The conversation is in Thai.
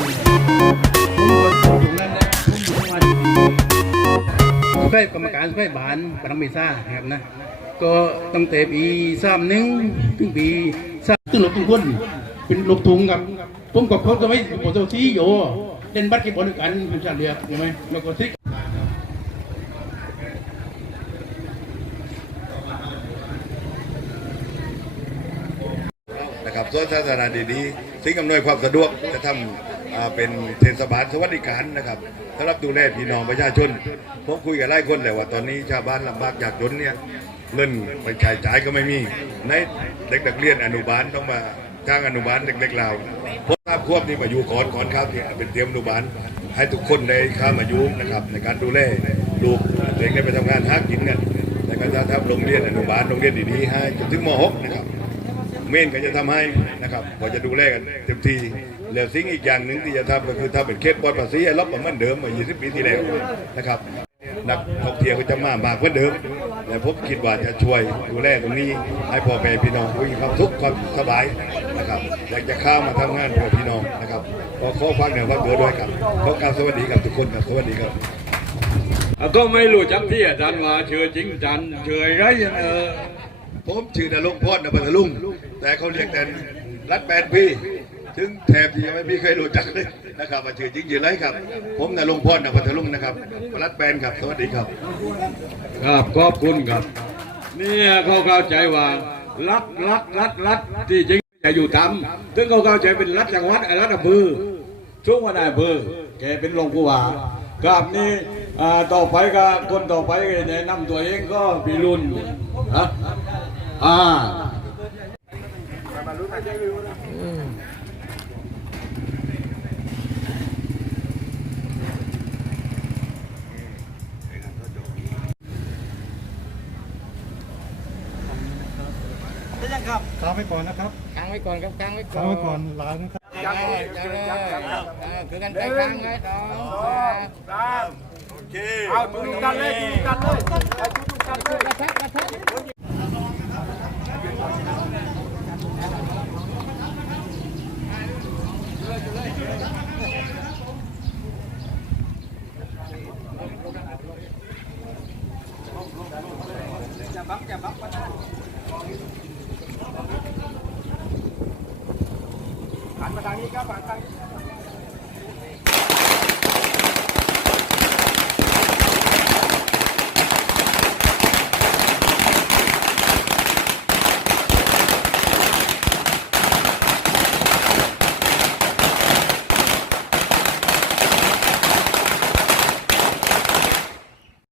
ค่ายกรรมการค่อยบานปรมิซ่าครับนะก็ตั้งแต่ปีสามหนึ่งถึงปีสามตึ้งหลบทุงคนเป็นหลบทุงครับผมกับเขาจะไม่ผมจะที่อยู่เล่นบัตรกีบอลกันเป็ชาเรียกใช่ไหมแล้วก็ซิกนะครับส่วนศาสนาดีนี้สิ่งอำนวยความสะดวกจะทำ เป็นเทศบาลสวัสดิการนะครับสำหรับดูแลพี่น้องประชาชนผมคุยกับหลายคนแล้วว่าตอนนี้ชาวบ้านลำบากอยากจนเนี่ยเงินไปใช้จ่ายก็ไม่มี ในเด็กนักเรียนอนุบาลต้องมาจ้างอนุบาลเด็กๆเราผมทราบควบนี่มาอยู่ก่อนก่อนครับเนี่ยเป็นเตรียมอนุบาลให้ทุกคนได้ข้ามายู่นะครับ ในการดูแลลูกเด็กได้ไปทำงานหากินกันแล้วก็จะทำโรงเรียนอนุบาลโรงเรียนดีๆให้จนถึงม .6 นะครับ เมนก็จะทำให้นะครับก็จะดูแลกันเต็มที่ แล้วสิ่งอีกอย่างหนึ่งที่จะทำก็คือทำเป็นเคสบอลภาษีให้รับเหมือนเดิมเมื่อ20 ปีที่แล้วนะครับ นักท่องเที่ยวก็จะมามากเหมือนเดิมแต่ผมคิดว่าจะช่วยดูแลตรงนี้ ให้พ่อแม่พี่น้องมีความสุขความสบายนะครับอยากจะเข้ามาทำงานเพื่อพี่น้องนะครับขอขอฟังหน่อยว่าเกิดด้วยครับขอกรารสวัสดีกับทุกคนครับสวัสดีครับอะก็ไม่รู้จักที่อาจารย์ว่าเชื่อจริงจันเชื่อไรเออผมชื่อนรงค์พรนพัทลุงแต่เขาเรียกแต่รัดแปดพี่ ถึงแถบที่ยังไม่มีเคยรู้จักเลยนะครับมาชื่อจริงอยู่ไรครับ ผมนรงค์พรนพัทลุงนะครับรัดแปนครับสวัสดีครับ ครับขอบคุณครับ เนี่ยเขาเข้าใจว่ารัฐรัฐรัฐรัฐที่จริงจะอยู่ตำถึงเขาเข้าใจเป็นรัฐจังหวัดไอ้รัฐอำเภอช่วงวันอำเภอแกเป็นรองผู้ว่าครับนี่ต่อไปก็คนต่อไปก็แนะนำตัวเองก็พี่รุ่นอ่า ฮะอ่าค้างไว้ก่อนนะครับค้างไว้ก่อนครับค้างไว้ก่อนค้างไว้ก่อนลานะครับจังเลยจังเลยเออคือกันไปค้างไว้ต่อเอาดูกันเลยดูกันเลยดูกันเลยกระทะกระทะ หันมาทางนี้ครับหันทาง